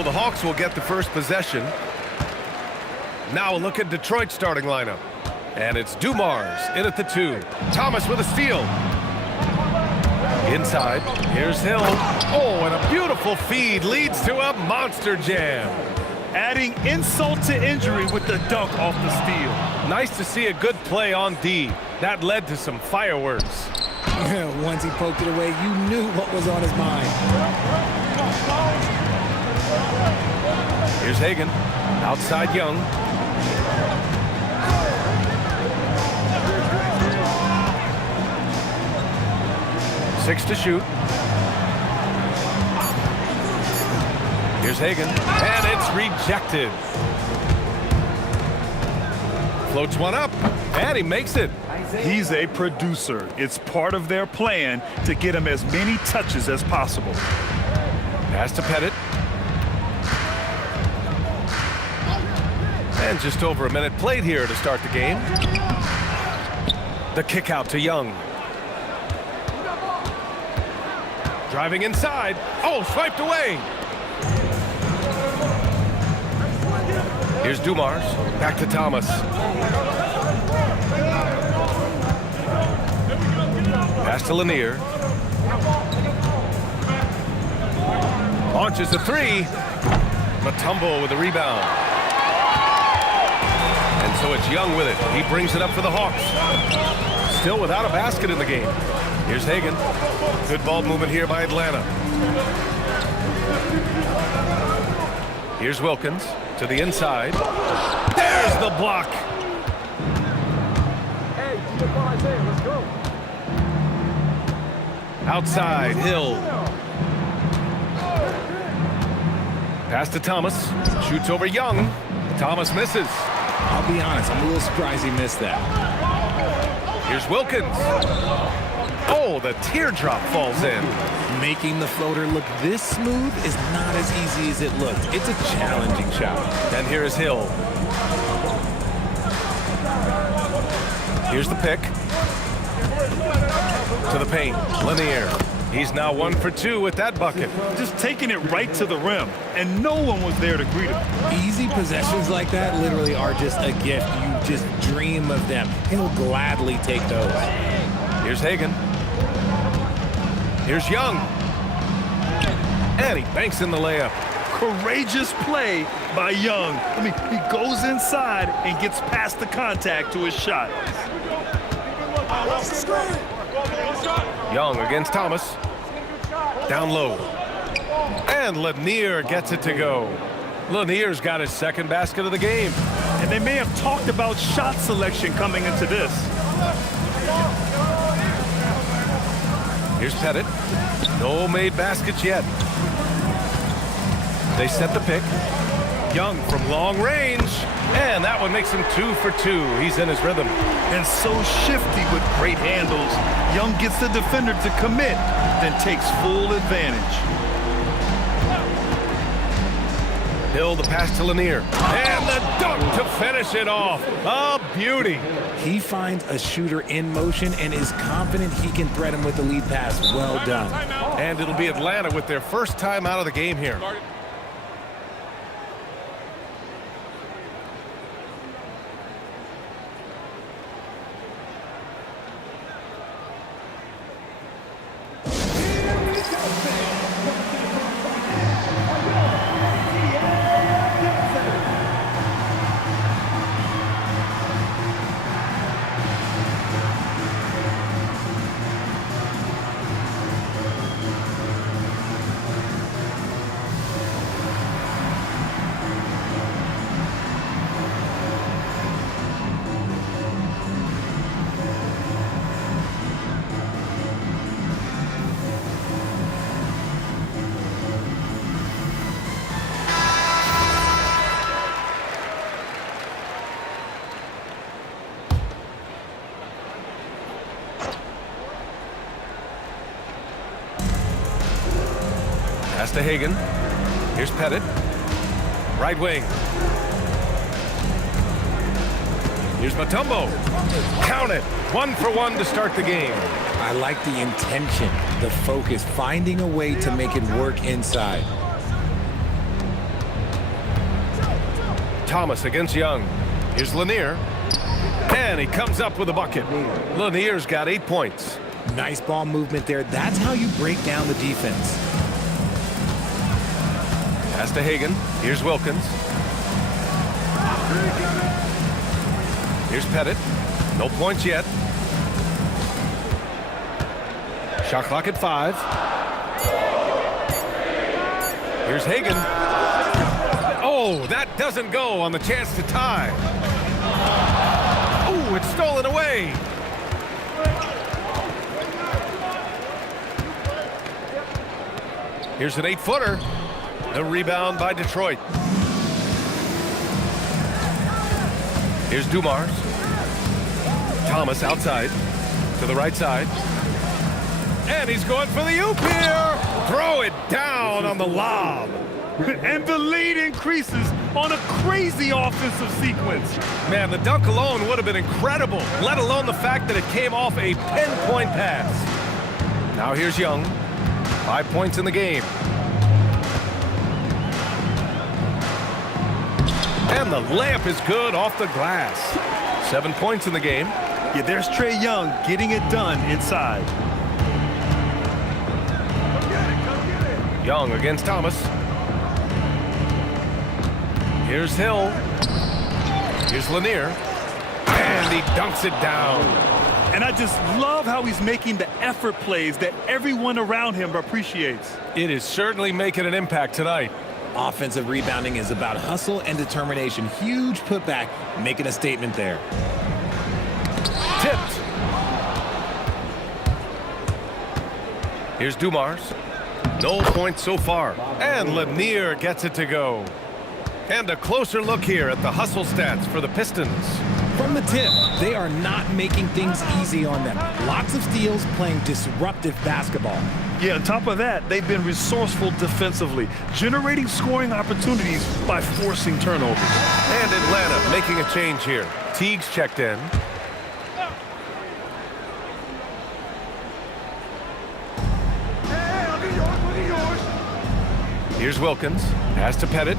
So the Hawks will get the first possession. Now a look at Detroit's starting lineup. And it's Dumars in at the 2. Thomas with a steal. Inside, here's Hill. Oh, and a beautiful feed leads to a monster jam. Adding insult to injury with the dunk off the steal. Nice to see a good play on D. That led to some fireworks. Once he poked it away, you knew what was on his mind. Here's Hagan. Outside Young. Six to shoot. Here's Hagan, and it's rejected. Floats one up, and he makes it. He's a producer. It's part of their plan to get him as many touches as possible. Pass to Pettit. And just over a minute played here to start the game. The kick out to Young. Driving inside. Oh, swiped away. Here's Dumars. Back to Thomas. Pass to Lanier. Launches a 3. Mutombo with a rebound. And so it's Young with it. He brings it up for the Hawks. Still without a basket in the game. Here's Hagan. Good ball movement here by Atlanta. Here's Wilkins to the inside. There's the block. Let's go. Outside, Hill. Pass to Thomas. Shoots over Young. Thomas misses. I'll be honest, I'm a little surprised he missed that. Here's Wilkins. Oh, the teardrop falls in. Making the floater look this smooth is not as easy as it looks. It's a challenging shot. And here is Hill. Here's the pick. To the paint. Lanier. He's now 1 for 2 with that bucket. Just taking it right to the rim, and no one was there to greet him. Easy possessions like that literally are just a gift. You just dream of them. He'll gladly take those. Here's Hagan. Here's Young. And he banks in the layup. Courageous play by Young. I mean, he goes inside and gets past the contact to his shot. Young against Thomas. Down low. And Lanier gets it to go. Lanier's got his second basket of the game. And they may have talked about shot selection coming into this. Here's Pettit. No made baskets yet. They set the pick. Young from long range. And that one makes him 2 for 2. He's in his rhythm. And so shifty with great handles. Young gets the defender to commit, then takes full advantage. Hill the pass to Lanier. And the dunk to finish it off. A beauty. He finds a shooter in motion and is confident he can thread him with the lead pass. Well done. And it'll be Atlanta with their first time out of the game here. Pass to Hagan. Here's Pettit. Right wing. Here's Mutombo. Count it. 1 for 1 to start the game. I like the intention, the focus, finding a way to make it work inside. Thomas against Young. Here's Lanier. And he comes up with a bucket. Lanier's got 8 points. Nice ball movement there. That's how you break down the defense. Pass to Hagan. Here's Wilkins. Here's Pettit. No points yet. Shot clock at 5. Here's Hagan. Oh, that doesn't go on the chance to tie. Oh, it's stolen away. Here's an 8-footer. The rebound by Detroit. Here's Dumars. Thomas outside to the right side. And he's going for the oop here. Throw it down on the lob. And the lead increases on a crazy offensive sequence. Man, the dunk alone would have been incredible, let alone the fact that it came off a pinpoint pass. Now here's Young. 5 points in the game. And the layup is good off the glass. 7 points in the game. Yeah, there's Trae Young getting it done inside. Young against Thomas. Here's Hill. Here's Lanier. And he dunks it down. And I just love how he's making the effort plays that everyone around him appreciates. It is certainly making an impact tonight. Offensive rebounding is about hustle and determination. Huge putback, making a statement there. Tipped. Here's Dumars. No points so far. And Lanier gets it to go. And a closer look here at the hustle stats for the Pistons. From the tip, they are not making things easy on them. Lots of steals, playing disruptive basketball. Yeah, on top of that, they've been resourceful defensively, generating scoring opportunities by forcing turnovers. And Atlanta making a change here. Teague's checked in. Here's Wilkins. Pass to Pettit.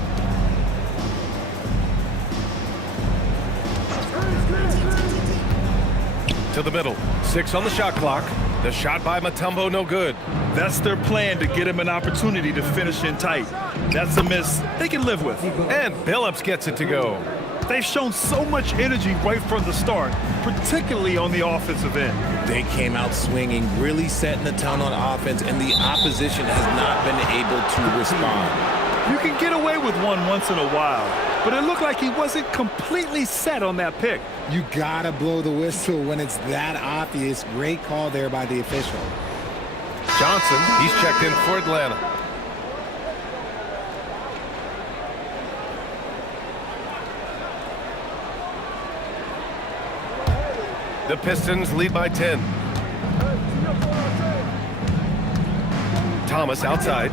To the middle. 6 on the shot clock. The shot by Mutombo no good. That's their plan to get him an opportunity to finish in tight. That's a miss they can live with. And Billups gets it to go. They've shown so much energy right from the start, particularly on the offensive end. They came out swinging, really setting the tone on offense, and the opposition has not been able to respond. You can get away with one once in a while, but it looked like he wasn't completely set on that pick. You gotta blow the whistle when it's that obvious. Great call there by the official. Johnson, he's checked in for Atlanta. The Pistons lead by 10. Thomas outside.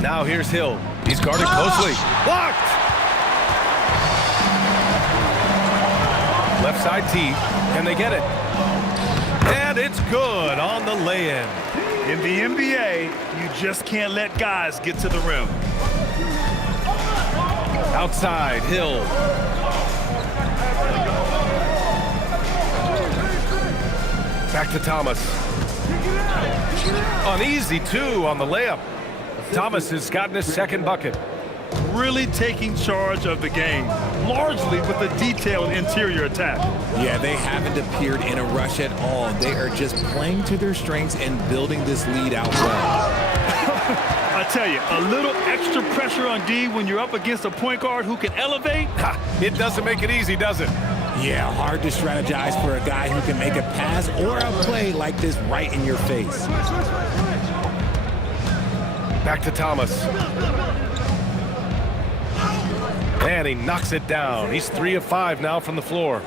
Now here's Hill. He's guarded closely. Blocked! Left side T. Can they get it? And it's good on the lay-in. In the NBA, you just can't let guys get to the rim. Outside, Hill. Back to Thomas. Uneasy, too, on the layup. Thomas has gotten his second bucket. Really taking charge of the game, largely with a detailed interior attack. Yeah, they haven't appeared in a rush at all. They are just playing to their strengths and building this lead out well. I tell you, a little extra pressure on D when you're up against a point guard who can elevate. It doesn't make it easy, does it? Yeah, hard to strategize for a guy who can make a pass or a play like this right in your face. Back to Thomas. And he knocks it down. He's 3 of 5 now from the floor.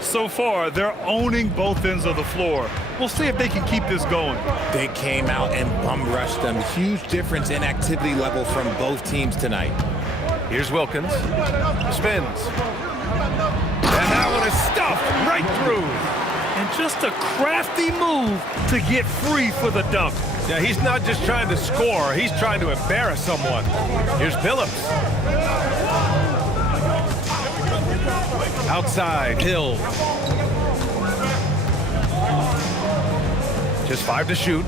So far, they're owning both ends of the floor. We'll see if they can keep this going. They came out and bum rushed them. Huge difference in activity level from both teams tonight. Here's Wilkins. Spins. And that one is stuffed right through. And Just a crafty move to get free for the dunk. Yeah, he's not just trying to score. He's trying to embarrass someone. Here's Billups. Outside, Hill. Just 5 to shoot.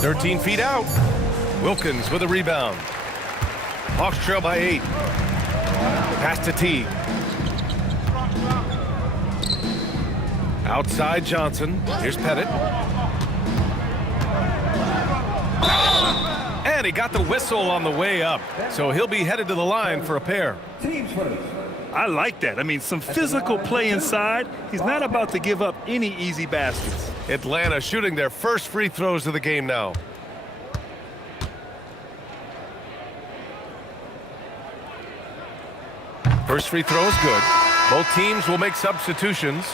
13 feet out. Wilkins with a rebound. Hawks trail by 8. Pass to Teague. Outside Johnson. Here's Pettit. And he got the whistle on the way up. So he'll be headed to the line for a pair. I like that. I mean, some physical play inside. He's not about to give up any easy baskets. Atlanta shooting their first free throws of the game now. First free throw is good. Both teams will make substitutions.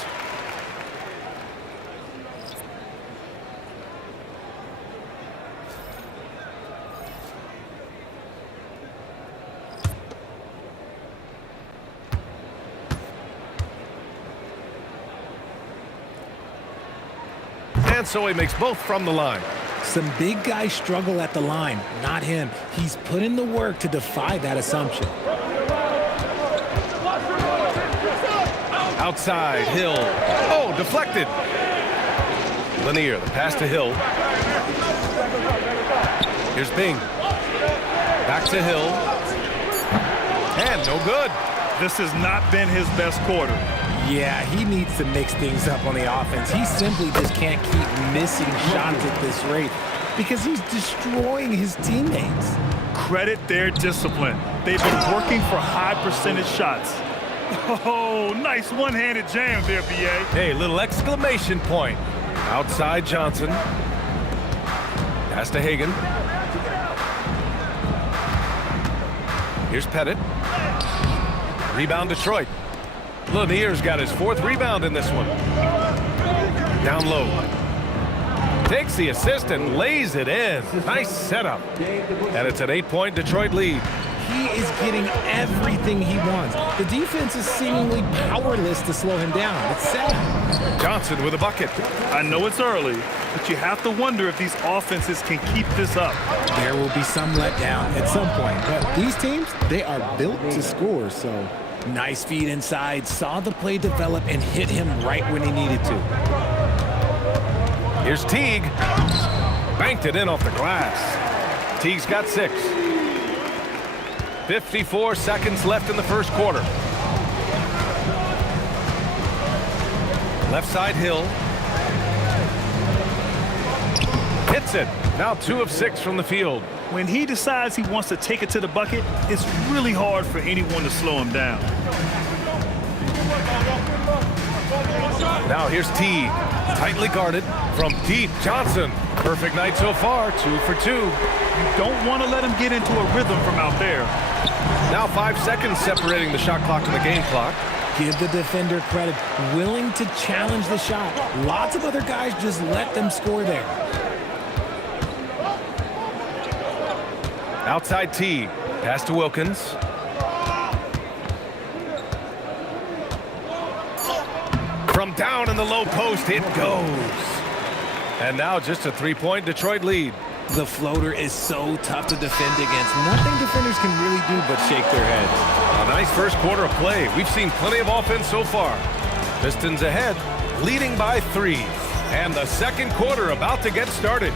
And so he makes both from the line. Some big guys struggle at the line, not him. He's put in the work to defy that assumption. Outside, Hill. Oh, deflected. Lanier, the pass to Hill. Here's Bing. Back to Hill. And no good. This has not been his best quarter. Yeah, he needs to mix things up on the offense. He simply just can't keep missing shots at this rate because he's destroying his teammates. Credit their discipline. They've been working for high percentage shots. Oh, nice one-handed jam there, B.A. Hey, little exclamation point. Outside Johnson. Pass to Hagan. Here's Pettit. Rebound Detroit. Lanier's got his 4th rebound in this one. Down low. Takes the assist and lays it in. Nice setup. And it's an 8-point Detroit lead. He is getting everything he wants. The defense is seemingly powerless to slow him down. It's sad. Johnson with a bucket. I know it's early, but you have to wonder if these offenses can keep this up. There will be some letdown at some point, but these teams, they are built to score, so nice feed inside, saw the play develop and hit him right when he needed to. Here's Teague. Banked it in off the glass. Teague's got 6. 54 seconds left in the first quarter. Left side Hill. Hits it. Now 2 of 6 from the field. When he decides he wants to take it to the bucket, it's really hard for anyone to slow him down. Now here's Teague. Tightly guarded from deep. Johnson. Perfect night so far. 2 for 2. You don't want to let him get into a rhythm from out there. Now 5 seconds separating the shot clock and the game clock. Give the defender credit. Willing to challenge the shot. Lots of other guys just let them score there. Outside Teague. Pass to Wilkins. From down in the low post, it goes. And now just a 3-point Detroit lead. The floater is so tough to defend against. Nothing defenders can really do but shake their heads. A nice first quarter of play. We've seen plenty of offense so far. Pistons ahead, leading by 3. And the second quarter about to get started.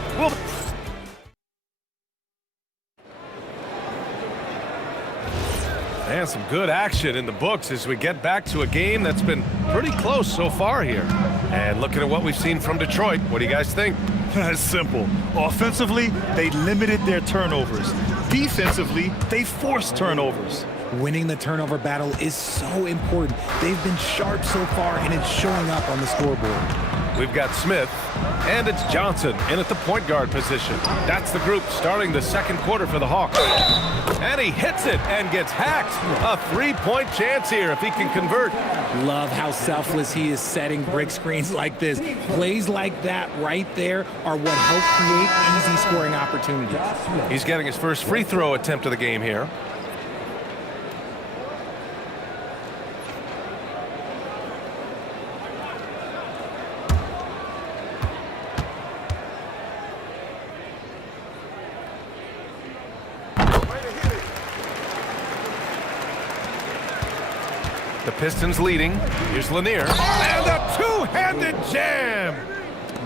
And some good action in the books as we get back to a game that's been pretty close so far here. And looking at what we've seen from Detroit, what do you guys think? It's simple. Offensively, they limited their turnovers. Defensively, they forced turnovers. Winning the turnover battle is so important. They've been sharp so far, and it's showing up on the scoreboard. We've got Smith, and it's Johnson in at the point guard position. That's the group starting the second quarter for the Hawks. And he hits it and gets hacked. A 3-point chance here if he can convert. Love how selfless he is setting brick screens like this. Plays like that right there are what help create easy scoring opportunities. He's getting his first free throw attempt of the game here. Pistons leading. Here's Lanier. And a two-handed jam!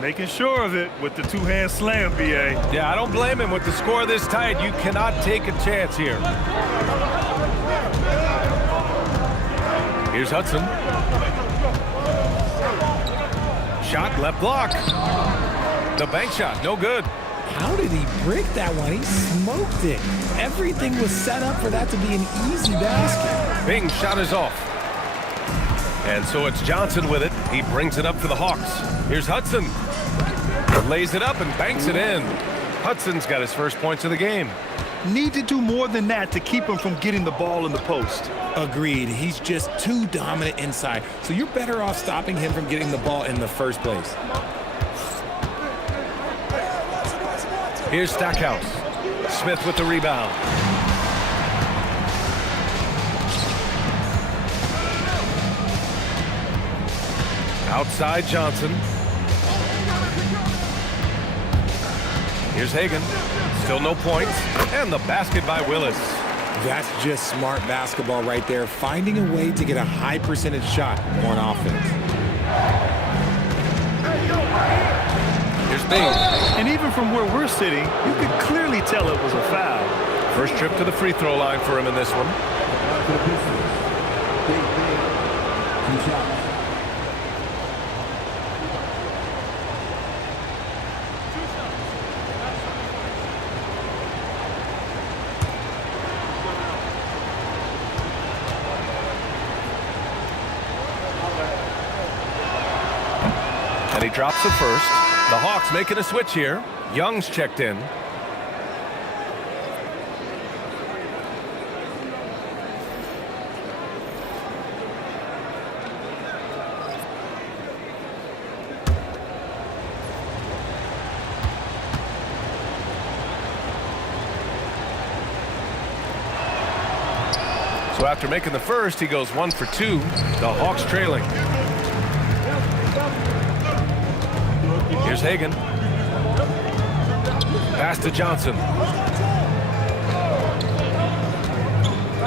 Making sure of it with the two-hand slam, B.A. Yeah, I don't blame him. With the score this tight, you cannot take a chance here. Here's Hudson. Shot, left block. The bank shot, no good. How did he break that one? He smoked it. Everything was set up for that to be an easy basket. Bing shot is off. And so it's Johnson with it. He brings it up for the Hawks. Here's Hudson. Lays it up and banks it in. Hudson's got his first points of the game. Need to do more than that to keep him from getting the ball in the post. Agreed. He's just too dominant inside. So you're better off stopping him from getting the ball in the first place. Here's Stackhouse. Smith with the rebound. Outside Johnson. Here's Hagan. Still no points. And the basket by Willis. That's just smart basketball right there. Finding a way to get a high percentage shot on offense. Here's Bing. And even from where we're sitting, you could clearly tell it was a foul. First trip to the free throw line for him in this one. And he drops it first. The Hawks making a switch here. Young's checked in. So after making the first, he goes 1 for 2. The Hawks trailing. Here's Hagan. Pass to Johnson.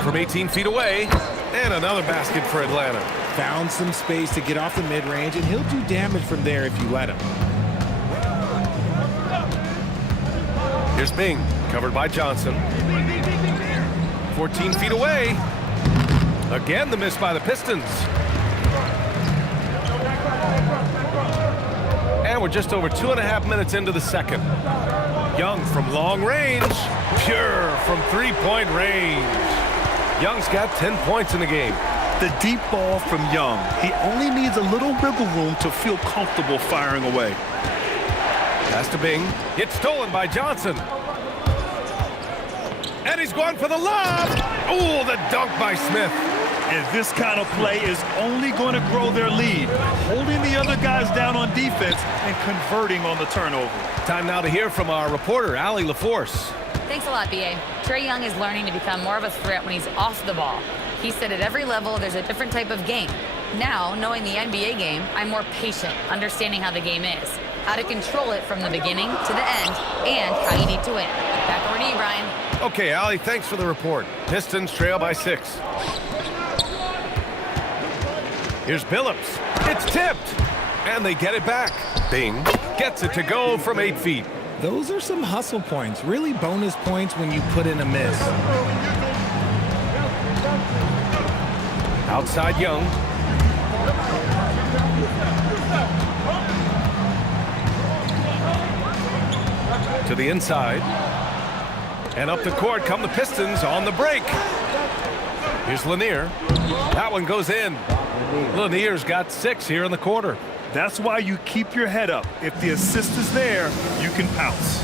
From 18 feet away. And another basket for Atlanta. Found some space to get off the mid-range, and he'll do damage from there if you let him. Here's Bing. Covered by Johnson. 14 feet away. Again, the miss by the Pistons. And we're just over 2.5 minutes into the second. Young from long range. Pure from three-point range. Young's got 10 points in the game. The deep ball from Young. He only needs a little wiggle room to feel comfortable firing away. Pass to Bing. It's stolen by Johnson. And he's going for the lob. Oh, the dunk by Smith. And this kind of play is only going to grow their lead, holding the other guys down on defense and converting on the turnover. Time now to hear from our reporter, Allie LaForce. Thanks a lot, B.A. Trae Young is learning to become more of a threat when he's off the ball. He said at every level there's a different type of game. Now, knowing the NBA game, I'm more patient, understanding how the game is, how to control it from the beginning to the end, and how you need to win. Back over to you, Brian. Okay, Allie, thanks for the report. Pistons trail by 6. Here's Billups. It's tipped. And they get it back. Bing gets it to go from 8 feet. Those are some hustle points, really bonus points when you put in a miss. Outside Young. To the inside. And up the court come the Pistons on the break. Here's Lanier. That one goes in. Lanier's got 6 here in the quarter. That's why you keep your head up. If the assist is there, you can pounce.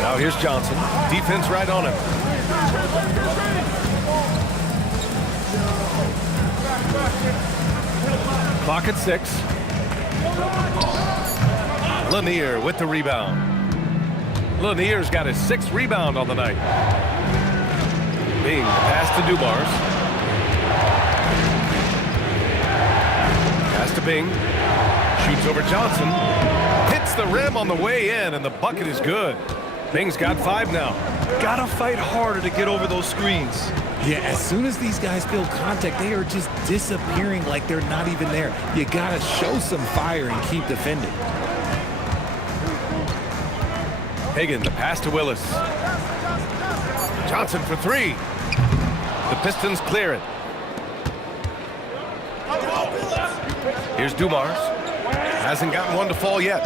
Now here's Johnson. Defense right on him. Clock at 6. Lanier with the rebound. Lanier's got his 6th rebound on the night. Bing, pass to Dumars. Pass to Bing. Shoots over Johnson. Hits the rim on the way in, and the bucket is good. Bing's got 5 now. Gotta fight harder to get over those screens. Yeah, as soon as these guys feel contact, they are just disappearing like they're not even there. You gotta show some fire and keep defending. Hagan, the pass to Willis. Johnson for 3. The Pistons clear it. Here's Dumars. Hasn't gotten one to fall yet.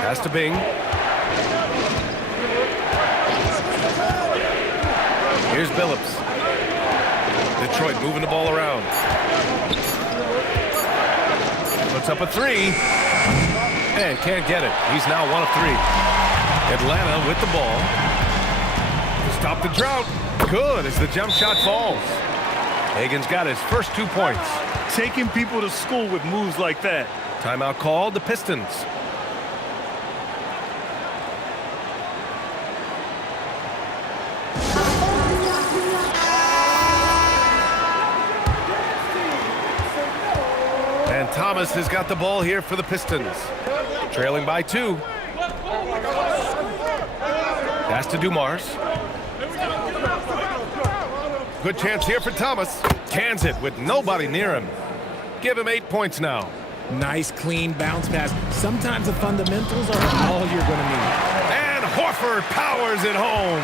Pass to Bing. Here's Billups. Detroit moving the ball around. Puts up a 3. And can't get it. He's now 1 of 3. Atlanta with the ball. Stop the drought. Good as the jump shot falls. Hagan's got his first 2 points. Taking people to school with moves like that. Timeout called, the Pistons. And Thomas has got the ball here for the Pistons. Trailing by 2. Pass to Dumars. Good chance here for Thomas. Cans it with nobody near him. Give him 8 points now. Nice, clean bounce pass. Sometimes the fundamentals are all you're going to need. And Horford powers it home.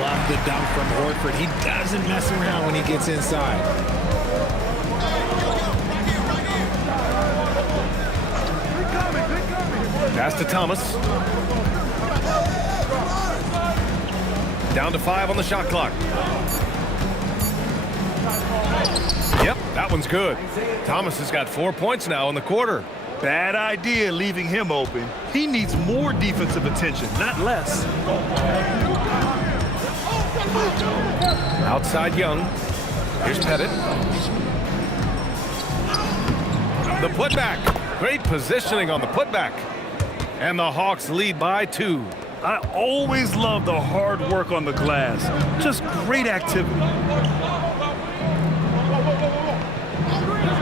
Love the dunk from Horford. He doesn't mess around when he gets inside. Pass to Thomas. Down to 5 on the shot clock. Yep, that one's good. Thomas has got 4 points now in the quarter. Bad idea leaving him open. He needs more defensive attention, not less. Outside Young. Here's Pettit. The putback. Great positioning on the putback. And the Hawks lead by 2. I always love the hard work on the glass. Just great activity.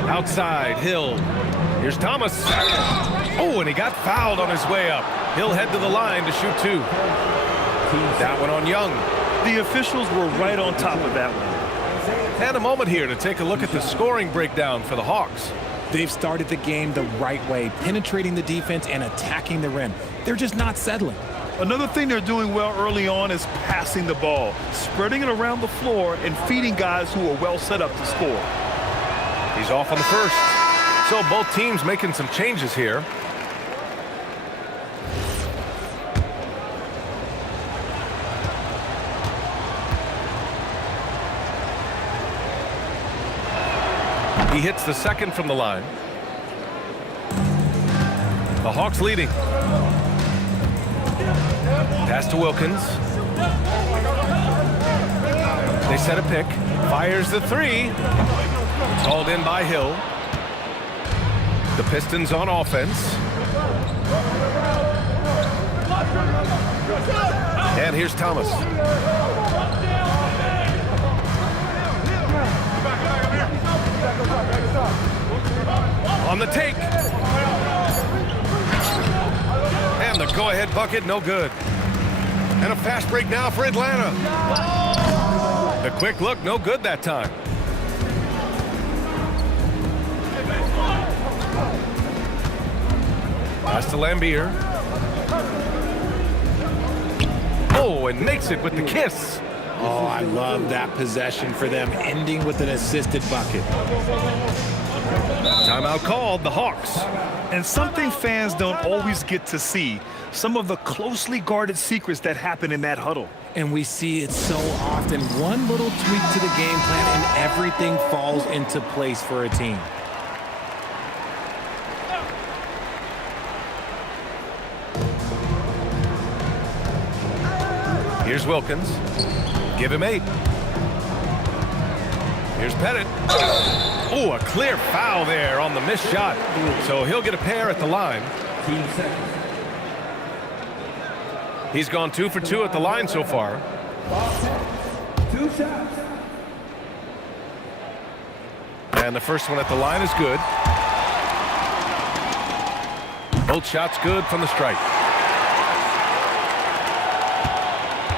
Outside, Hill. Here's Thomas. Oh, and he got fouled on his way up. He'll head to the line to shoot 2. That one on Young. The officials were right on top of that one. And a moment here to take a look at the scoring breakdown for the Hawks. They've started the game the right way, penetrating the defense and attacking the rim. They're just not settling. Another thing they're doing well early on is passing the ball, spreading it around the floor and feeding guys who are well set up to score. He's off on the first. So both teams making some changes here. He hits the second from the line. The Hawks leading. Pass to Wilkins. They set a pick. Fires the 3. Called in by Hill. The Pistons on offense. And here's Thomas. On the take. And the go-ahead bucket, no good. And a fast break now for Atlanta. The quick look, no good that time. Pass to Lambier. Oh, and makes it with the kiss. Oh, I love that possession for them, ending with an assisted bucket. Timeout called, the Hawks. And something fans don't always get to see, some of the closely guarded secrets that happen in that huddle. And we see it so often. One little tweak to the game plan and everything falls into place for a team. Here's Wilkins. Give him 8. Here's Pettit. Oh, a clear foul there on the missed shot. So he'll get a pair at the line. He's gone 2 for 2 at the line so far. 2 shots. And the first one at the line is good. Both shots good from the stripe.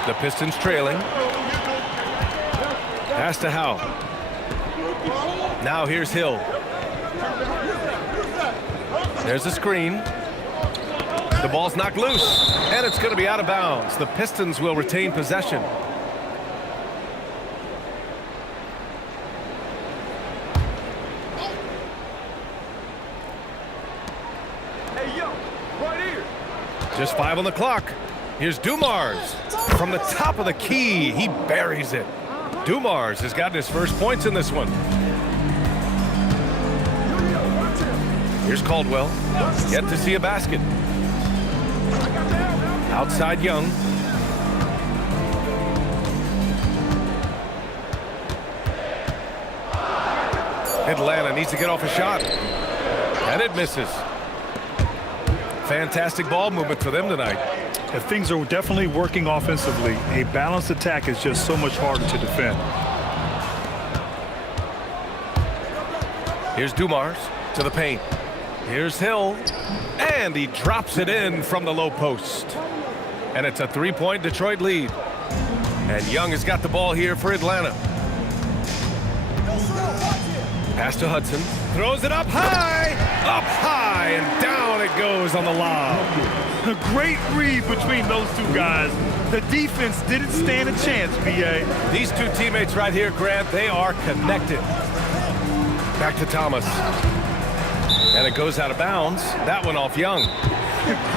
The Pistons trailing. Pass to Howe. Now here's Hill. There's a screen. The ball's knocked loose, and it's going to be out of bounds. The Pistons will retain possession. Hey, yo, right here. Just 5 on the clock. Here's Dumars. From the top of the key, he buries it. Dumars has gotten his first points in this one. Here's Caldwell. Yet to see a basket. Outside Young. Atlanta needs to get off a shot. And it misses. Fantastic ball movement for them tonight. And things are definitely working offensively. A balanced attack is just so much harder to defend. Here's Dumars to the paint. Here's Hill. And he drops it in from the low post. And it's a 3-point Detroit lead. And Young has got the ball here for Atlanta. Pass to Hudson. Throws it up high, and down it goes on the lob. A great read between those two guys. The defense didn't stand a chance, B.A. These two teammates right here, Grant, they are connected. Back to Thomas. And it goes out of bounds. That one off Young.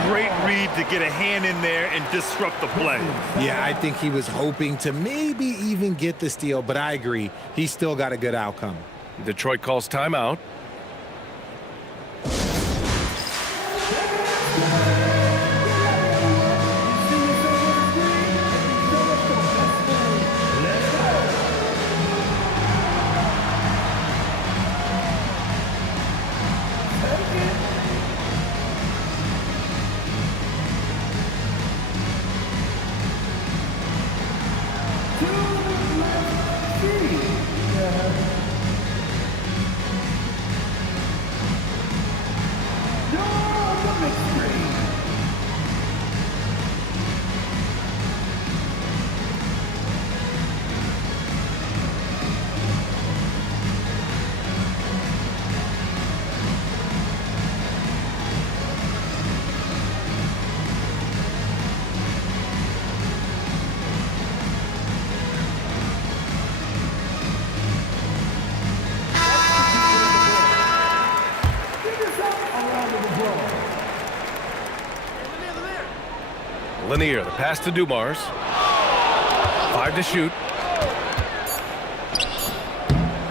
Great read to get a hand in there and disrupt the play. Yeah, I think he was hoping to maybe even get the steal, but I agree. He still got a good outcome. Detroit calls timeout. Lanier, the pass to Dumars. 5 to shoot.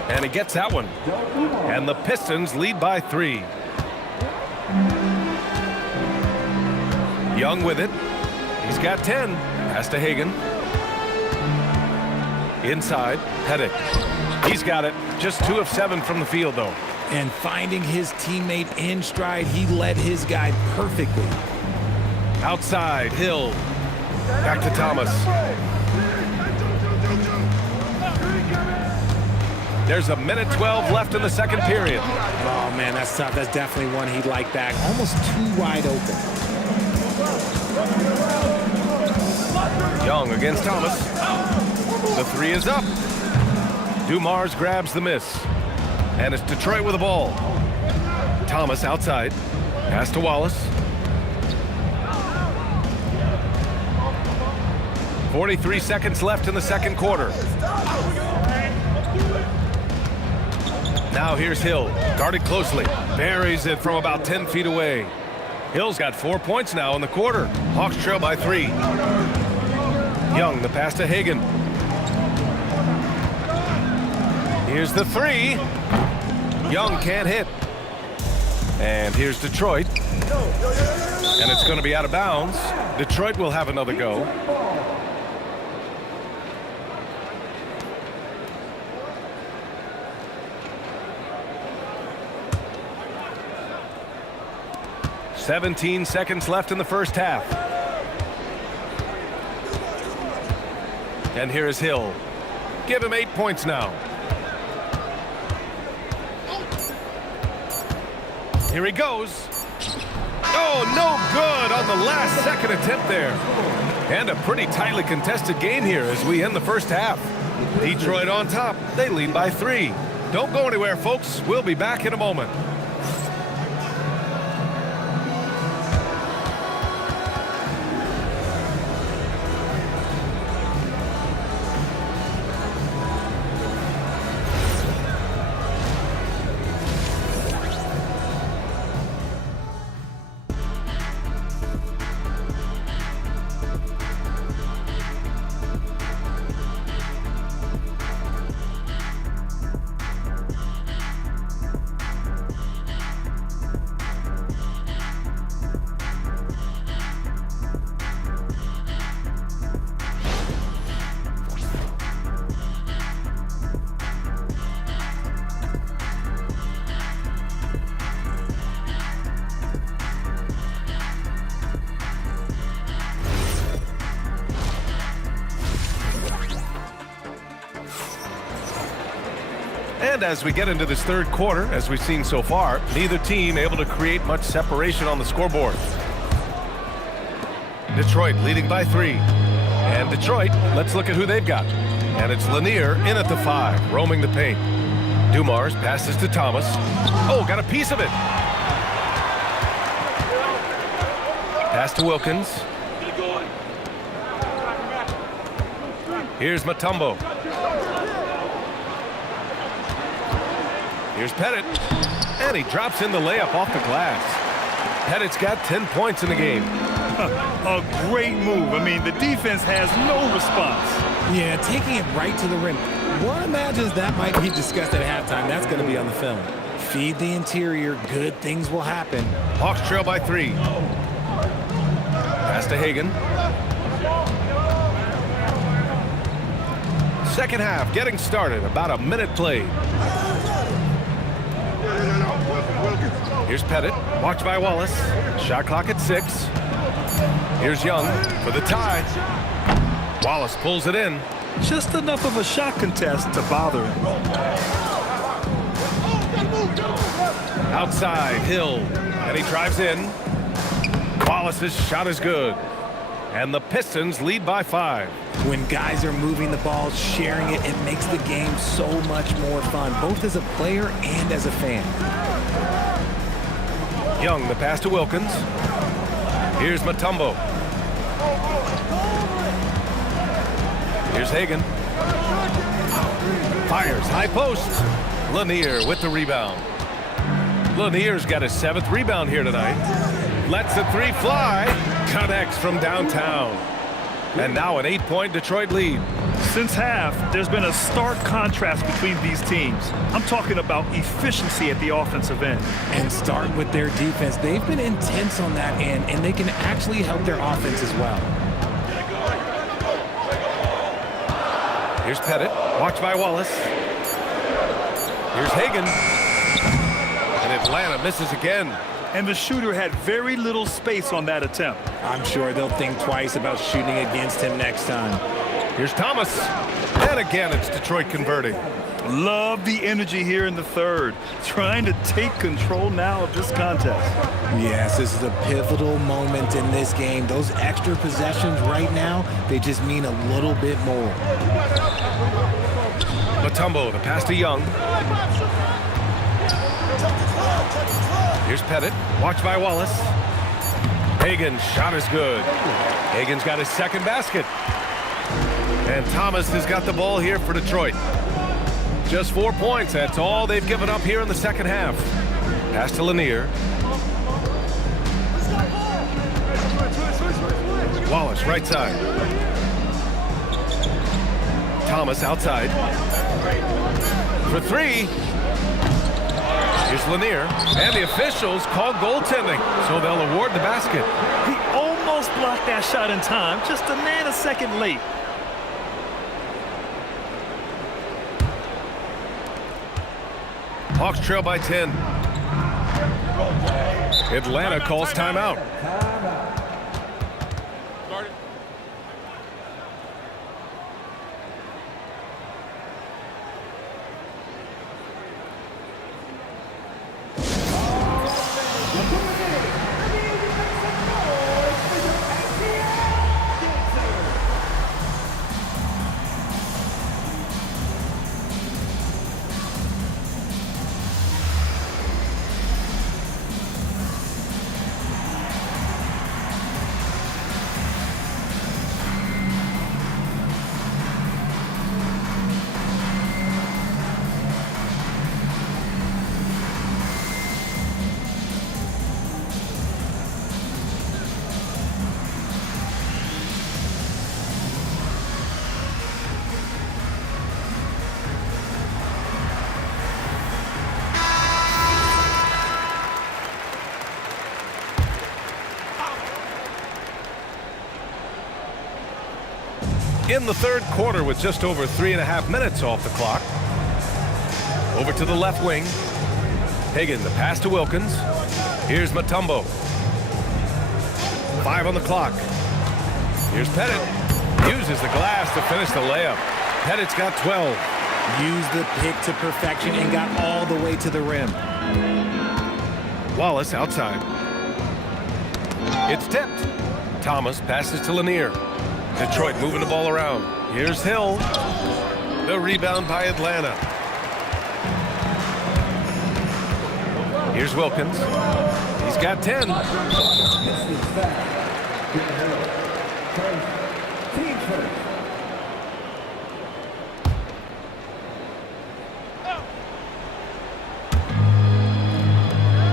And he gets that one. And the Pistons lead by 3. Young with it. He's got 10. Pass to Hagan. Inside, Pettit. He's got it. Just 2 of 7 from the field, though. And finding his teammate in stride, he led his guy perfectly. Outside, Hill. Back to Thomas. There's 1:12 left in the second period. Oh, man, that's tough. That's definitely one he'd like back. Almost too wide open. Young against Thomas. The 3 is up. Dumars grabs the miss. And it's Detroit with the ball. Thomas outside. Pass to Wallace. 43 seconds left in the second quarter. Now here's Hill. Guarded closely. Buries it from about 10 feet away. Hill's got 4 points now in the quarter. Hawks trail by 3. Young, the pass to Hagan. Here's the 3. Young can't hit. And here's Detroit. And it's going to be out of bounds. Detroit will have another go. "17 seconds left in the first half. And here is Hill. Give him 8 points now. Here he goes. Oh, no good on the last second attempt there. And a pretty tightly contested game here as we end the first half. Detroit on top. They lead by 3. Don't go anywhere, folks. We'll be back in a moment. And as we get into this third quarter, as we've seen so far, neither team able to create much separation on the scoreboard. Detroit leading by 3. And Detroit, let's look at who they've got. And it's Lanier in at the 5, roaming the paint. Dumars passes to Thomas. Oh, got a piece of it. Pass to Wilkins. Here's Mutombo. Here's Pettit, and he drops in the layup off the glass. Pettit's got 10 points in the game. A great move. I mean, the defense has no response. Yeah, taking it right to the rim. One imagines that might be discussed at halftime. That's going to be on the film. Feed the interior. Good things will happen. Hawks trail by 3. Pass to Hagan. Second half getting started. About a minute played. Here's Pettit, watched by Wallace. Shot clock at 6. Here's Young for the tie. Wallace pulls it in. Just enough of a shot contest to bother him. Outside, Hill, and he drives in. Wallace's shot is good. And the Pistons lead by 5. When guys are moving the ball, sharing it, it makes the game so much more fun, both as a player and as a fan. Young, the pass to Wilkins. Here's Mutombo. Here's Hagan. Fires, high post. Lanier with the rebound. Lanier's got his 7th rebound here tonight. Lets the 3 fly. Connects from downtown. And now an 8-point Detroit lead. Since half, there's been a stark contrast between these teams. I'm talking about efficiency at the offensive end. And start with their defense. They've been intense on that end, and they can actually help their offense as well. Here's Pettit, watched by Wallace. Here's Hagan. And Atlanta misses again. And the shooter had very little space on that attempt. I'm sure they'll think twice about shooting against him next time. Here's Thomas. And again, it's Detroit converting. Love the energy here in the third. Trying to take control now of this contest. Yes, this is a pivotal moment in this game. Those extra possessions right now, they just mean a little bit more. Mutombo, the pass to Young. Here's Pettit, watched by Wallace. Hagan's shot is good. Hagan's got his 2nd basket. And Thomas has got the ball here for Detroit. Just 4 points. That's all they've given up here in the second half. Pass to Lanier. Wallace, right side. Thomas outside. For 3. Here's Lanier. And the officials call goaltending, so they'll award the basket. He almost blocked that shot in time, just a nanosecond late. Hawks trail by 10. Atlanta calls timeout. in the third quarter with just over 3.5 minutes off the clock. Over to the left wing. Hagan, the pass to Wilkins. Here's Mutombo. 5 on the clock. Here's Pettit. Uses the glass to finish the layup. Pettit's got 12. Used the pick to perfection and got all the way to the rim. Wallace outside. It's tipped. Thomas passes to Lanier. Detroit moving the ball around. Here's Hill. The rebound by Atlanta. Here's Wilkins. He's got 10.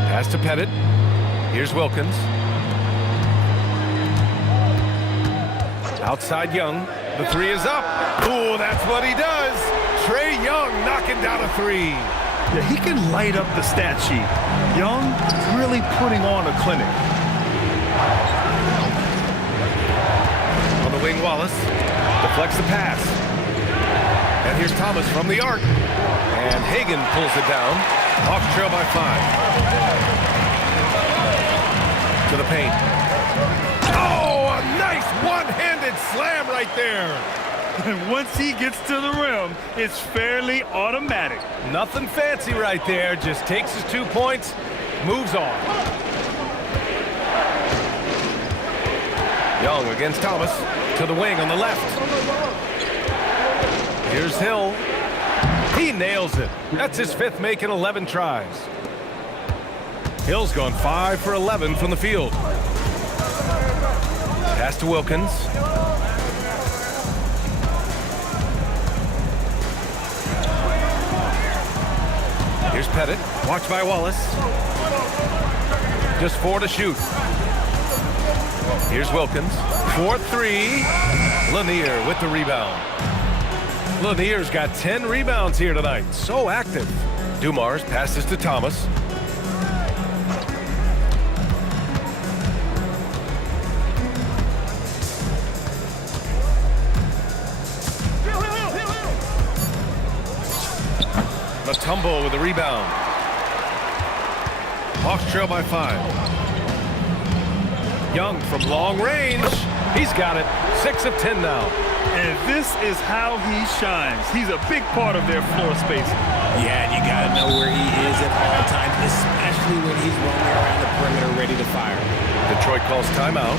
Pass to Pettit. Here's Wilkins. Outside Young. The three is up. Ooh, that's what he does. Trae Young knocking down a three. Yeah, he can light up the stat sheet. Young really putting on a clinic. On the wing, Wallace deflects the pass. And here's Thomas from the arc. And Hagan pulls it down. Hawks trail by 5. To the paint. Oh, a nice one-handed slam right there. And once he gets to the rim, it's fairly automatic. Nothing fancy right there. Just takes his 2 points, moves on. Young against Thomas. To the wing on the left. Here's Hill. He nails it. That's his 5th make in 11 tries. Hill's gone 5 for 11 from the field. Pass to Wilkins. Here's Pettit. Watched by Wallace. Just 4 to shoot. Here's Wilkins. 4-3. Lanier with the rebound. Lanier's got 10 rebounds here tonight. So active. Dumars passes to Thomas. Mutombo with the rebound. Hawks trail by 5. Young from long range. He's got it. 6 of 10 now. And this is how he shines. He's a big part of their floor space. Yeah, and you got to know where he is at all times, especially when he's roaming around the perimeter ready to fire. Detroit calls timeout.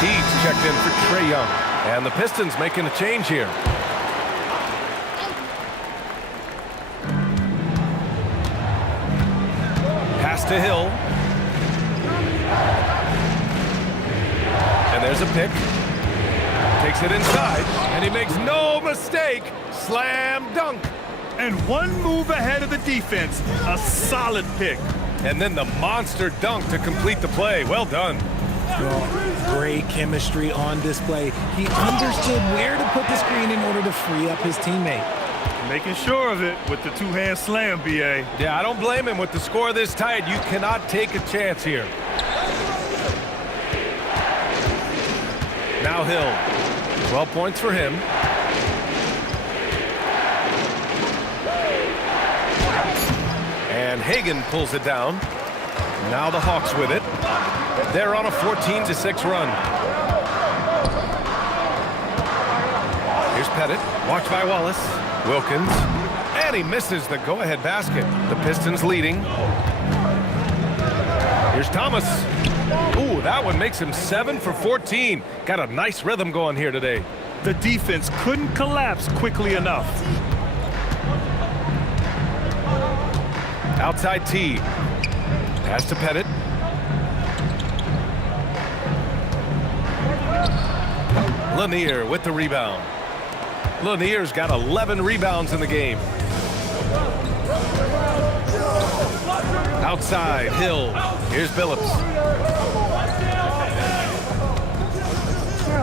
Teague's checked in for Trae Young. And the Pistons making a change here. Pass to Hill. And there's a pick. Takes it inside. And he makes no mistake. Slam dunk. And one move ahead of the defense. A solid pick. And then the monster dunk to complete the play. Well done. Well, great chemistry on display. He understood where to put the screen in order to free up his teammate. Making sure of it with the two-hand slam, B.A. Yeah, I don't blame him. With the score this tight, you cannot take a chance here. Now Hill. 12 points for him. And Hagan pulls it down. Now the Hawks with it. They're on a 14-6 run. Here's Pettit. Watched by Wallace. Wilkins. And he misses the go-ahead basket. The Pistons leading. Here's Thomas. Ooh, that one makes him 7 for 14. Got a nice rhythm going here today. The defense couldn't collapse quickly enough. Outside T. Pass to Pettit. Lanier with the rebound. Lanier's got 11 rebounds in the game. Outside, Hill. Here's Billups.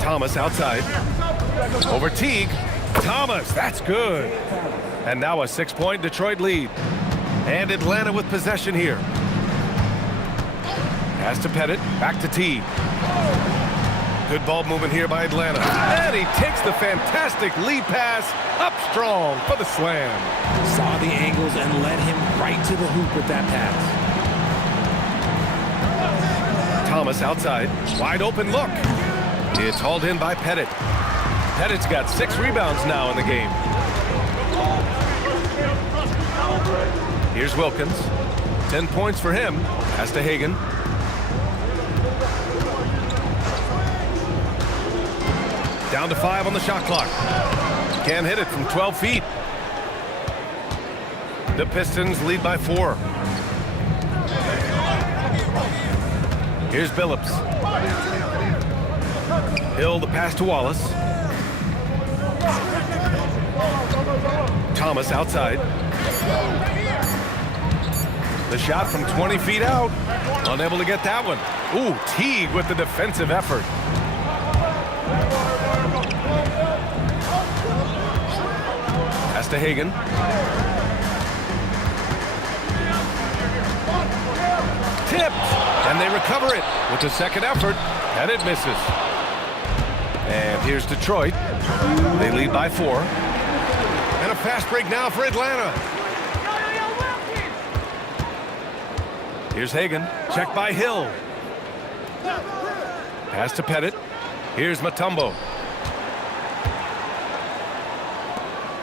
Thomas outside. Over Teague. Thomas, that's good. And now a 6-point Detroit lead. And Atlanta with possession here. Pass to Pettit, back to T. Good ball movement here by Atlanta. And he takes the fantastic lead pass up strong for the slam. Saw the angles and led him right to the hoop with that pass. Thomas outside, wide open look. It's hauled in by Pettit. Pettit's got 6 rebounds now in the game. Here's Wilkins. 10 points for him. Pass to Hagan. Down to 5 on the shot clock. Can't hit it from 12 feet. The Pistons lead by 4. Here's Billups. Hill the pass to Wallace. Thomas outside. The shot from 20 feet out. Unable to get that one. Ooh, Teague with the defensive effort. Pass to Hagan. Tipped, and they recover it with the second effort, and it misses. And here's Detroit. They lead by 4. And a fast break now for Atlanta. Here's Hagan, checked by Hill. Pass to Pettit. Here's Mutombo.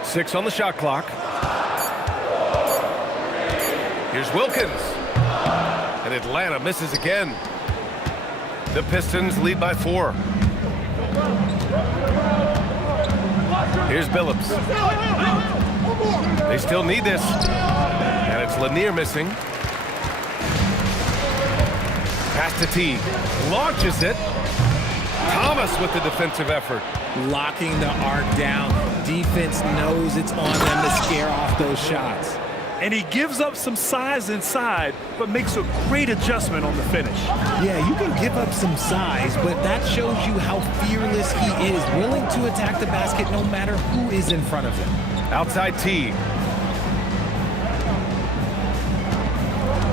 6 on the shot clock. Here's Wilkins. And Atlanta misses again. The Pistons lead by 4. Here's Billups. They still need this. And it's Lanier missing. Pass to T. Launches it. Thomas with the defensive effort. Locking the arc down. Defense knows it's on them to scare off those shots. And he gives up some size inside, but makes a great adjustment on the finish. Yeah, you can give up some size, but that shows you how fearless he is, willing to attack the basket no matter who is in front of him. Outside T.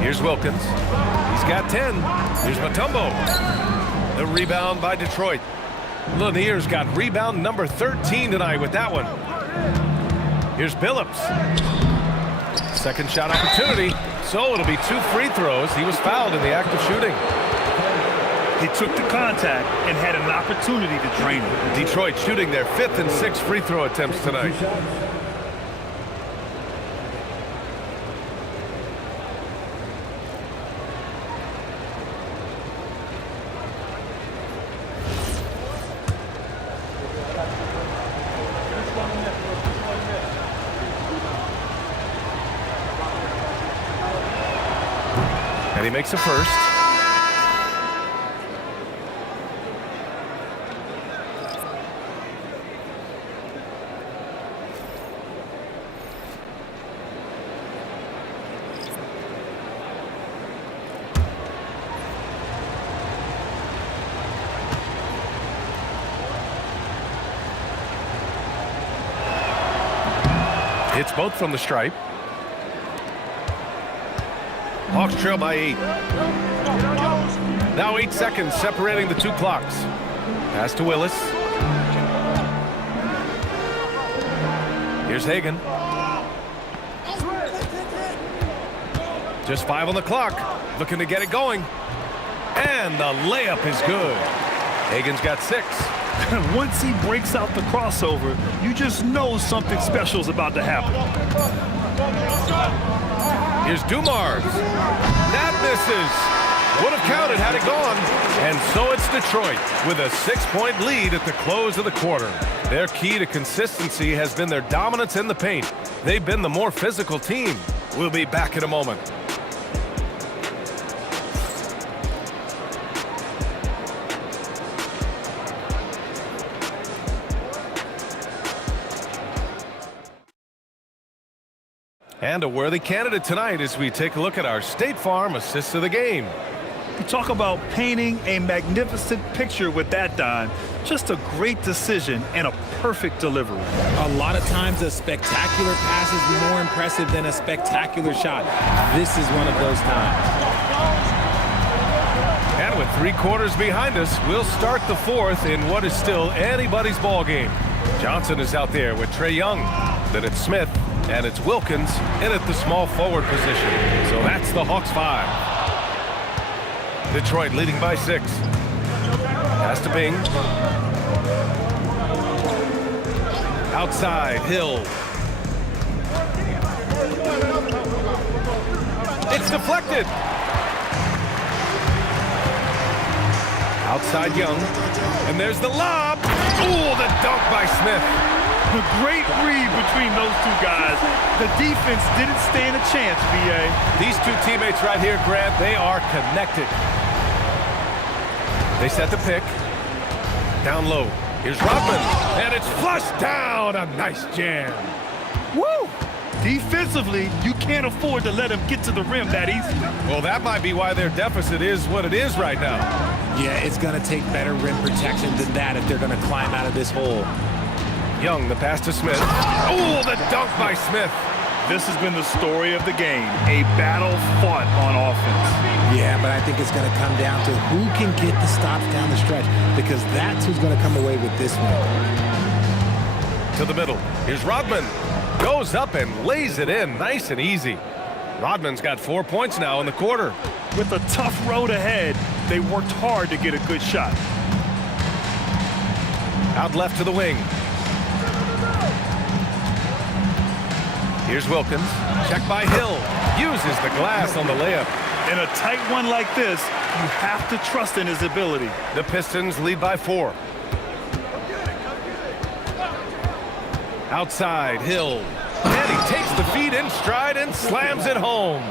Here's Wilkins. He's got 10. Here's Mutombo. The rebound by Detroit. Lanier's got rebound number 13 tonight with that one. Here's Billups. Second shot opportunity. So it'll be 2 free throws. He was fouled in the act of shooting. He took the contact and had an opportunity to drain it. Detroit shooting their 5th and 6th free throw attempts tonight. And he makes a first. Hits both from the stripe. Hawks trail by 8. Now 8 seconds separating the 2 clocks. Pass to Willis. Here's Hagan. Just 5 on the clock. Looking to get it going. And the layup is good. Hagan's got 6. Once he breaks out the crossover, you just know something special is about to happen. Here's Dumars. That misses. Would have counted had it gone. And so it's Detroit with a 6-point lead at the close of the quarter. Their key to consistency has been their dominance in the paint. They've been the more physical team. We'll be back in a moment. And a worthy candidate tonight as we take a look at our State Farm assists of the game. You talk about painting a magnificent picture with that dime. Just a great decision and a perfect delivery. A lot of times a spectacular pass is more impressive than a spectacular shot. This is one of those times. And with 3 quarters behind us, we'll start the fourth in what is still anybody's ball game. Johnson is out there with Trae Young. Then it's Smith, and it's Wilkins in at the small forward position. So that's the Hawks 5. Detroit leading by 6. Pass to Bing. Outside, Hill. It's deflected. Outside Young. And there's the lob. Ooh, the dunk by Smith. A great read between those two guys. The defense didn't stand a chance, B.A. These two teammates right here, Grant, they are connected. They set the pick. Down low. Here's Rodman. And it's flushed down. A nice jam. Woo! Defensively, you can't afford to let him get to the rim that easy. Well, that might be why their deficit is what it is right now. Yeah, it's going to take better rim protection than that if they're going to climb out of this hole. Young, the pass to Smith. Oh, the dunk by Smith. This has been the story of the game, a battle fought on offense. Yeah, but I think it's going to come down to who can get the stops down the stretch, because that's who's going to come away with this one. To the middle. Here's Rodman. Goes up and lays it in nice and easy. Rodman's got 4 points now in the quarter. With a tough road ahead, they worked hard to get a good shot. Out left to the wing. Here's Wilkins. Check by Hill. Uses the glass on the layup. In a tight one like this, you have to trust in his ability. The Pistons lead by 4. Outside, Hill. And he takes the feed in stride and slams it home.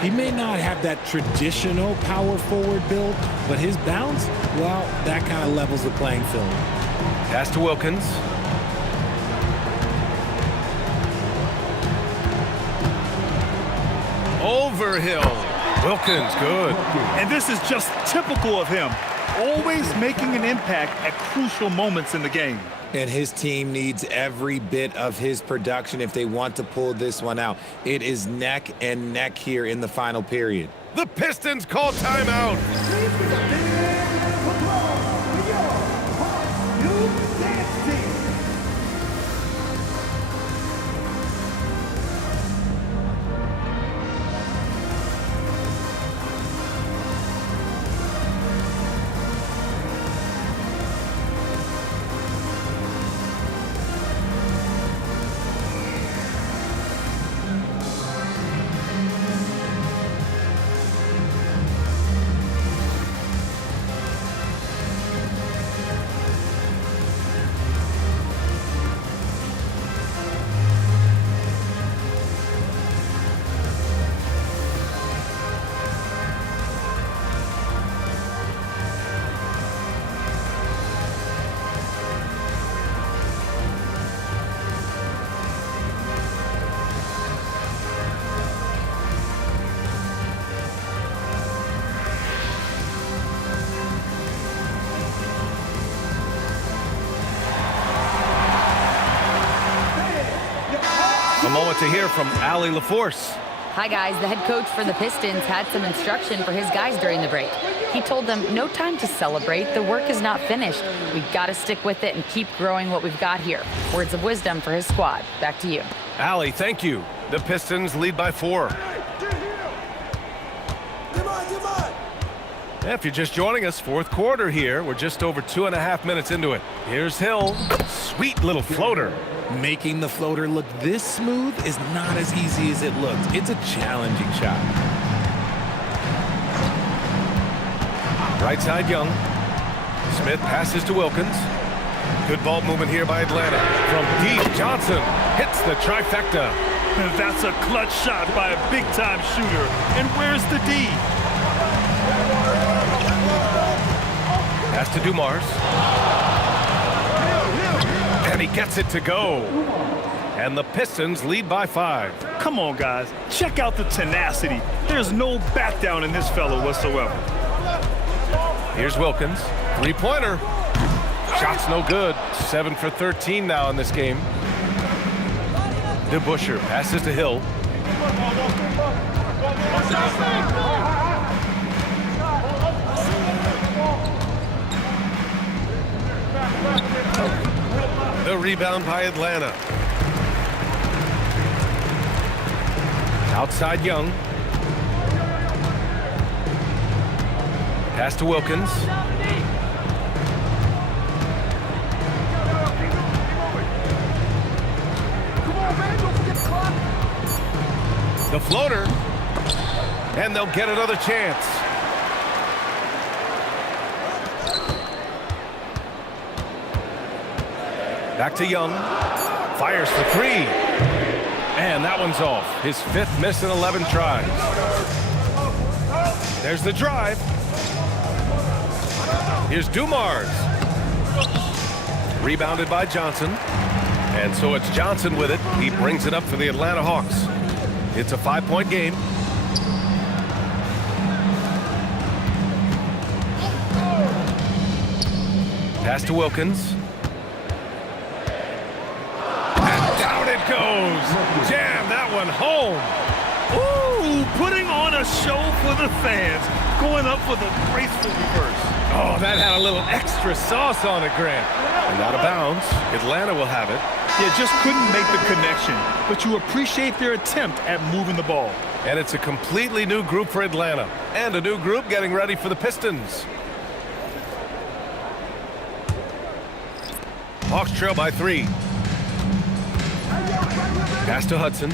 He may not have that traditional power forward build, but his bounce, well, that kind of levels the playing field. Pass to Wilkins. Over Hill. Wilkins, good. And this is just typical of him, always making an impact at crucial moments in the game. And his team needs every bit of his production if they want to pull this one out. It is neck and neck here in the final period. The Pistons call timeout. A moment to hear from Allie LaForce. Hi, guys. The head coach for the Pistons had some instruction for his guys during the break. He told them, no time to celebrate. The work is not finished. We've got to stick with it and keep growing what we've got here. Words of wisdom for his squad. Back to you. Allie, thank you. The Pistons lead by 4. If you're just joining us, fourth quarter here. We're just over 2.5 minutes into it. Here's Hill. Sweet little floater. Making the floater look this smooth is not as easy as it looks. It's a challenging shot. Right side, Young. Smith passes to Wilkins. Good ball movement here by Atlanta. From deep, Johnson hits the trifecta. And that's a clutch shot by a big-time shooter. And where's the D? Pass to Dumars. And he gets it to go. And the Pistons lead by 5. Come on, guys. Check out the tenacity. There's no back down in this fellow whatsoever. Here's Wilkins. Three-pointer. Shot's no good. 7 for 13 now in this game. DeBuscher passes to Hill. The rebound by Atlanta. Outside Young. Pass to Wilkins. The floater. And they'll get another chance. Back to Young. Fires for three. And that one's off. His 5th miss in 11 tries. There's the drive. Here's Dumars. Rebounded by Johnson. And so it's Johnson with it. He brings it up for the Atlanta Hawks. It's a 5-point game. Pass to Wilkins. And down it goes. Jam that one home. Ooh, putting on a show for the fans. Going up for the graceful reverse. Oh, that had a little extra sauce on it, Grant. And out of bounds. Atlanta will have it. Yeah, just couldn't make the connection. But you appreciate their attempt at moving the ball. And it's a completely new group for Atlanta. And a new group getting ready for the Pistons. Hawks trail by 3. Pass to Hudson.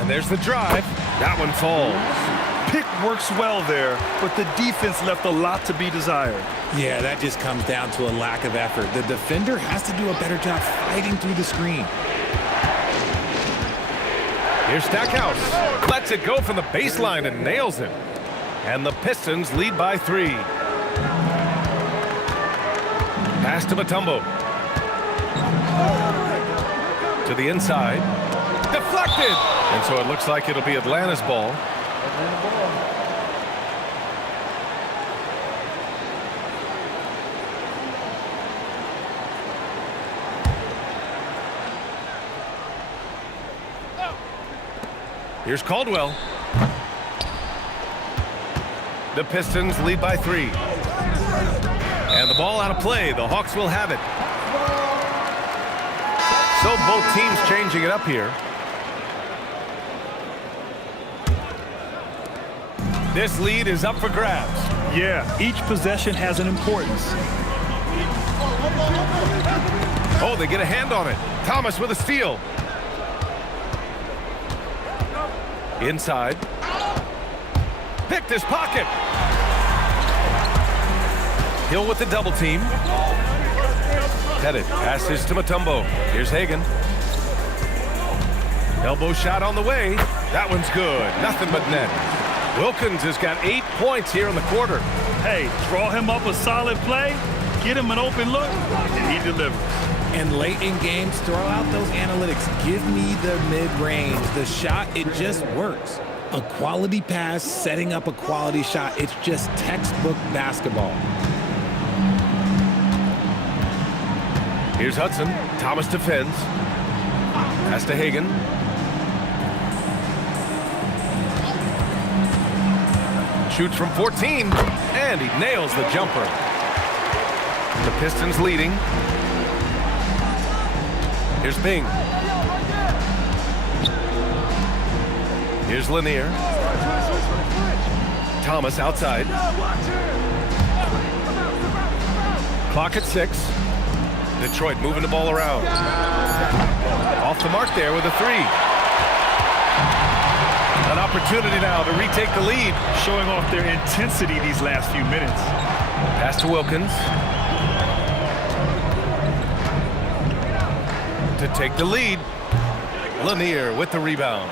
And there's the drive. That one falls. Pick works well there, but the defense left a lot to be desired. Yeah, that just comes down to a lack of effort. The defender has to do a better job fighting through the screen. Here's Stackhouse. Lets it go from the baseline and nails it. And the Pistons lead by 3. Pass to Mutombo. To the inside. Deflected! And so it looks like it'll be Atlanta's ball. Here's Caldwell. The Pistons lead by 3. And the ball out of play. The Hawks will have it. So both teams changing it up here. This lead is up for grabs. Yeah, each possession has an importance. Oh, they get a hand on it. Thomas with a steal. Inside. Picked his pocket. Hill with the double team. Pettit passes to Mutombo. Here's Hagan. Elbow shot on the way. That one's good. Nothing but net. Wilkins has got 8 points here in the quarter. Hey, draw him up a solid play, get him an open look, and he delivers. And late in games, throw out those analytics. Give me the mid-range. The shot, it just works. A quality pass, setting up a quality shot. It's just textbook basketball. Here's Hudson. Thomas defends. Pass to Hagan. Shoots from 14, and he nails the jumper. The Pistons leading. Here's Bing. Here's Lanier. Thomas outside. Clock at 6. Detroit moving the ball around. Off the mark there with a 3. An opportunity now to retake the lead. Showing off their intensity these last few minutes. Pass to Wilkins. To take the lead. Lanier with the rebound.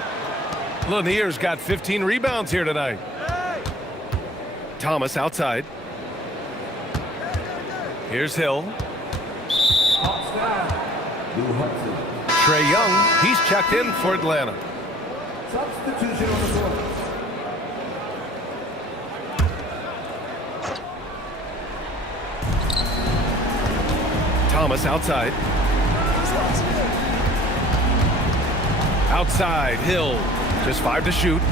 Lanier's got 15 rebounds here tonight. Thomas outside. Here's Hill. Trae Young, he's checked in for Atlanta. Substitution on the floor. Thomas outside. Outside, Hill. Just 5 to shoot.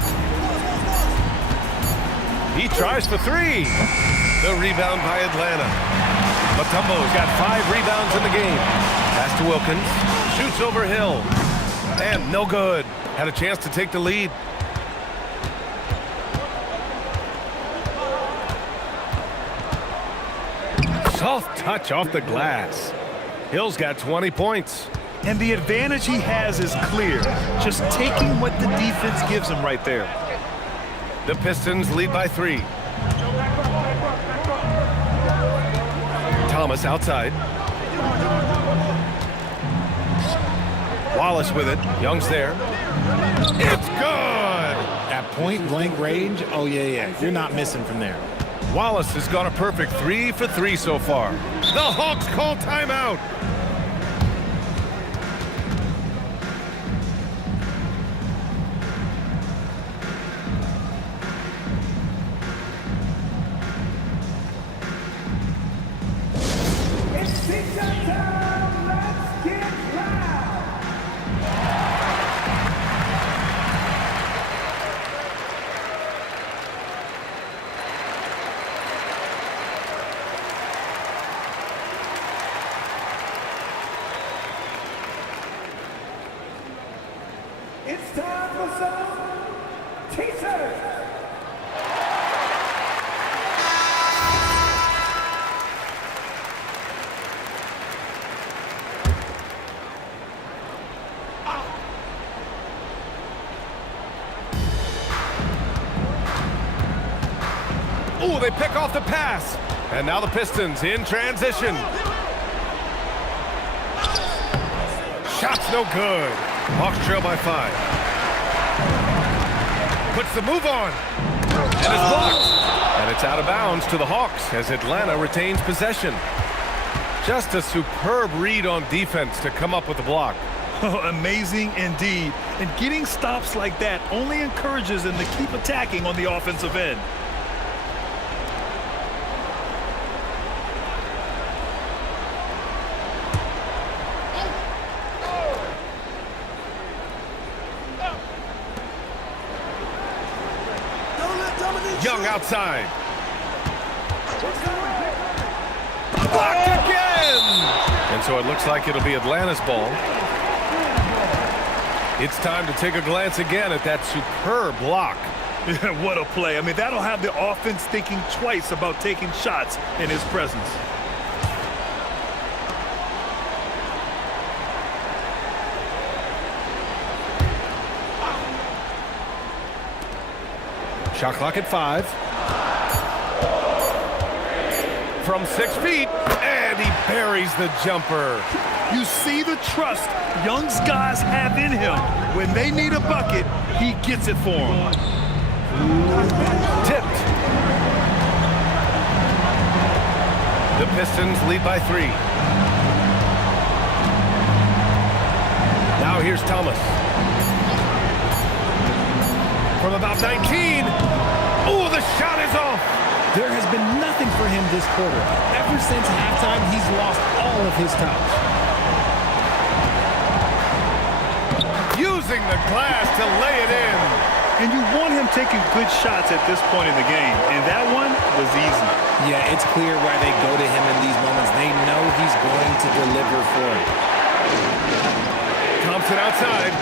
He tries for 3. The rebound by Atlanta. Mutombo's got 5 rebounds in the game. Pass to Wilkins. Shoots over Hill. And no good. Had a chance to take the lead. Soft touch off the glass. Hill's got 20 points. And the advantage he has is clear. Just taking what the defense gives him right there. The Pistons lead by 3. Thomas outside. Wallace with it. Young's there. It's good! At point-blank range, oh, yeah. You're not missing from there. Wallace has got a perfect 3 for 3 so far. The Hawks call timeout. It's Pistons time. Let's get loud. It's time for some t-shirts. Ooh, they pick off the pass. And now the Pistons in transition. Shot's no good. Hawks trail by 5. Puts the move on. And it's blocked. And it's out of bounds to the Hawks as Atlanta retains possession. Just a superb read on defense to come up with the block. Amazing indeed. And getting stops like that only encourages them to keep attacking on the offensive end. Young outside. Blocked again! And so it looks like it'll be Atlanta's ball. It's time to take a glance again at that superb block. What a play. I mean, that'll have the offense thinking twice about taking shots in his presence. Shot clock at 5. From 6 feet, and he buries the jumper. You see the trust Young's guys have in him. When they need a bucket, he gets it for them. Tipped. The Pistons lead by 3. Now here's Thomas. From about 19. Oh, the shot is off. There has been nothing for him this quarter. Ever since halftime, he's lost all of his touch. Using the glass to lay it in. And you want him taking good shots at this point in the game. And that one was easy. Yeah, it's clear why they go to him in these moments. They know he's going to deliver for it. Thompson outside.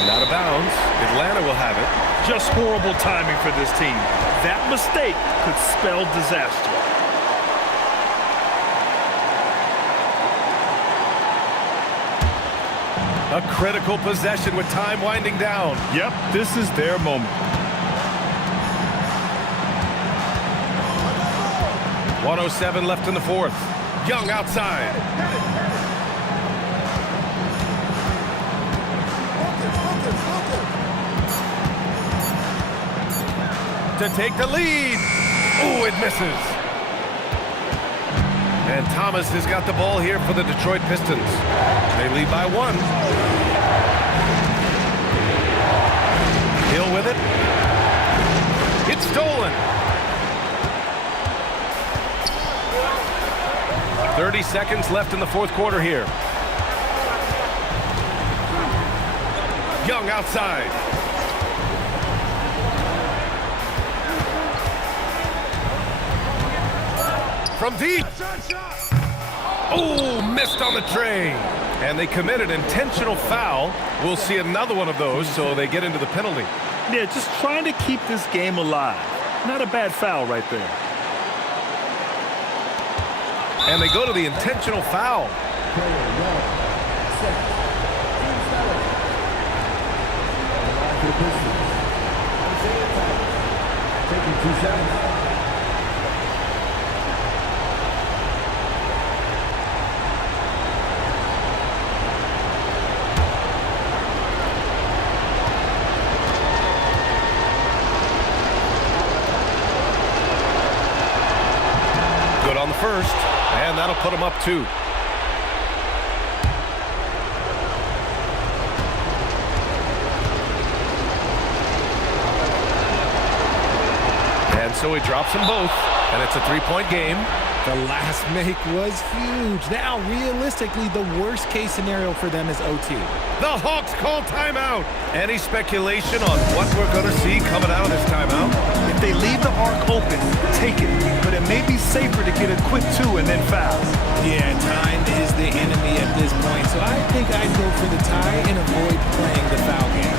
And out of bounds. Atlanta will have it. Just horrible timing for this team. That mistake could spell disaster. A critical possession with time winding down. Yep, this is their moment. 1:07 left in the 4th. Young outside. To take the lead. Ooh, it misses. And And Thomas has got the ball here for the Detroit Pistons. They lead by 1. Hill with it. It's stolen. 30 seconds left in the fourth quarter here. Young outside. From deep. Oh, missed on the tray. And they committed intentional foul. We'll see another one of those, so they get into the penalty. Yeah, just trying to keep this game alive. Not a bad foul right there. And they go to the intentional foul. Taking 2 seconds. Good on the first, and that'll put them up 2. And so he drops them both, and it's a 3-point game. The last make was huge. Now, realistically, the worst case scenario for them is OT. The Hawks call timeout. Any speculation on what we're going to see coming out of this timeout? If they leave the arc open, take it. But it may be safer to get a quick 2 and then foul. Yeah, time is the enemy at this point, so I think I'd go for the tie and avoid playing the foul game.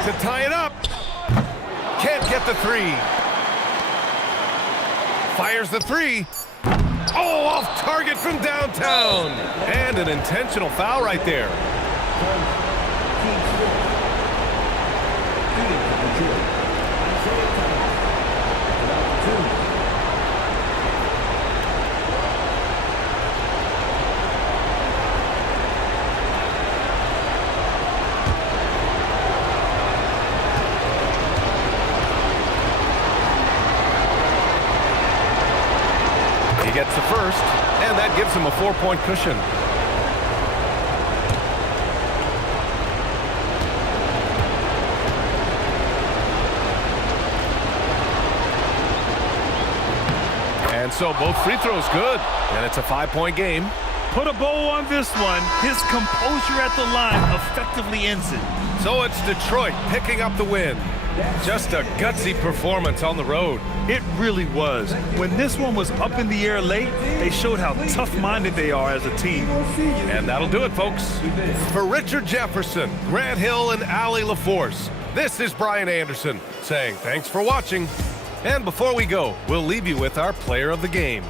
To tie it up. Can't get the 3. Fires the 3. Oh, off target from downtown. And an intentional foul right there. He gets the first, and that gives him a 4-point cushion. And so both free throws good, and it's a 5-point game. Put a bow on this one. His composure at the line effectively ends it. So it's Detroit picking up the win. Just a gutsy performance on the road. It really was. When this one was up in the air late, they showed how tough-minded they are as a team. And that'll do it, folks. For Richard Jefferson, Grant Hill, and Allie LaForce, this is Brian Anderson saying thanks for watching. And before we go, we'll leave you with our player of the game.